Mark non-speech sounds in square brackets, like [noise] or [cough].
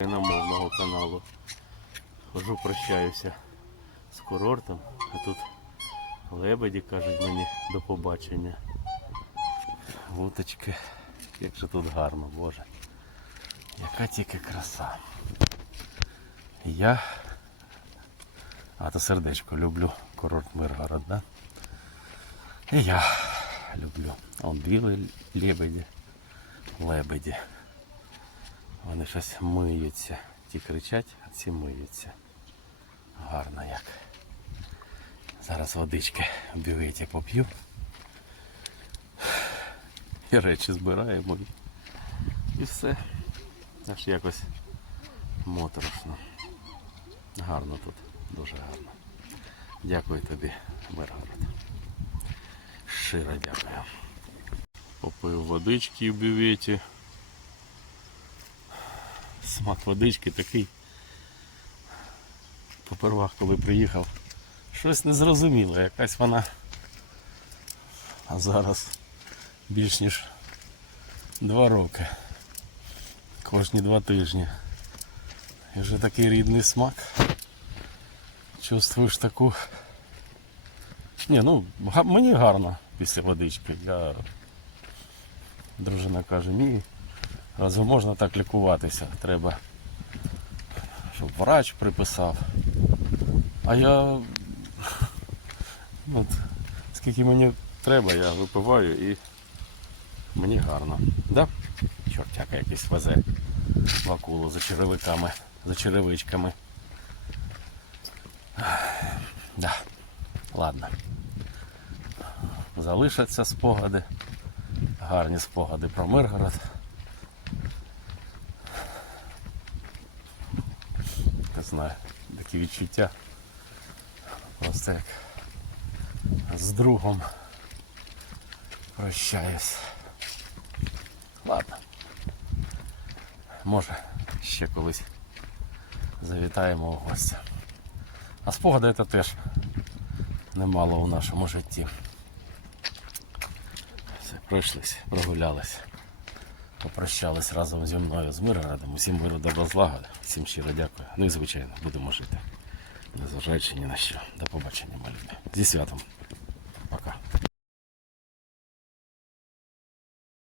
україномовного каналу. Хожу, прощаюся з курортом, а тут лебеді кажуть мені до побачення. Вуточки, як же тут гарно, боже. Яка тільки краса. Я, а то сердечко, люблю курорт Миргород, да? І я люблю. Он білі лебеді, лебеді. Вони щось миються. Ті кричать, а ці миються. Гарно як. Зараз водички в бюветі поп'ю. І речі збираємо і, все. Аж якось моторошно. Гарно тут, дуже гарно. Дякую тобі, Миргород. Щиро дякую. Попив водички в бюветі. Смак водички такий. Попервах, коли приїхав, щось незрозуміле, якась вона. А зараз більш ніж два роки. Кожні два тижні. І вже такий рідний смак. Чувствуєш таку. Ні, ну мені гарно після водички. Я... Дружина каже, мій Разве можна так лікуватися? Треба, щоб врач приписав. А я [laughs] от, скільки мені треба, я випиваю і мені гарно. Да? Чортяка якийсь везе в акулу за черевиками, за черевичками. [sighs] Да. Ладно. Залишаться спогади. Гарні спогади про Миргород. Не знаю, такі відчуття. Просто як з другом прощаюсь. Ладно. Може, ще колись завітаємо у гості. А спогади це теж немало у нашому житті. Все, пройшлись, прогулялись. Попрощались разом зі мною з Миргородом. Усім миру добра злагоди. Всім щиро дякую. Ну і звичайно, будемо жити. Незважаючи ні на що. До побачення, малюни. Зі святом.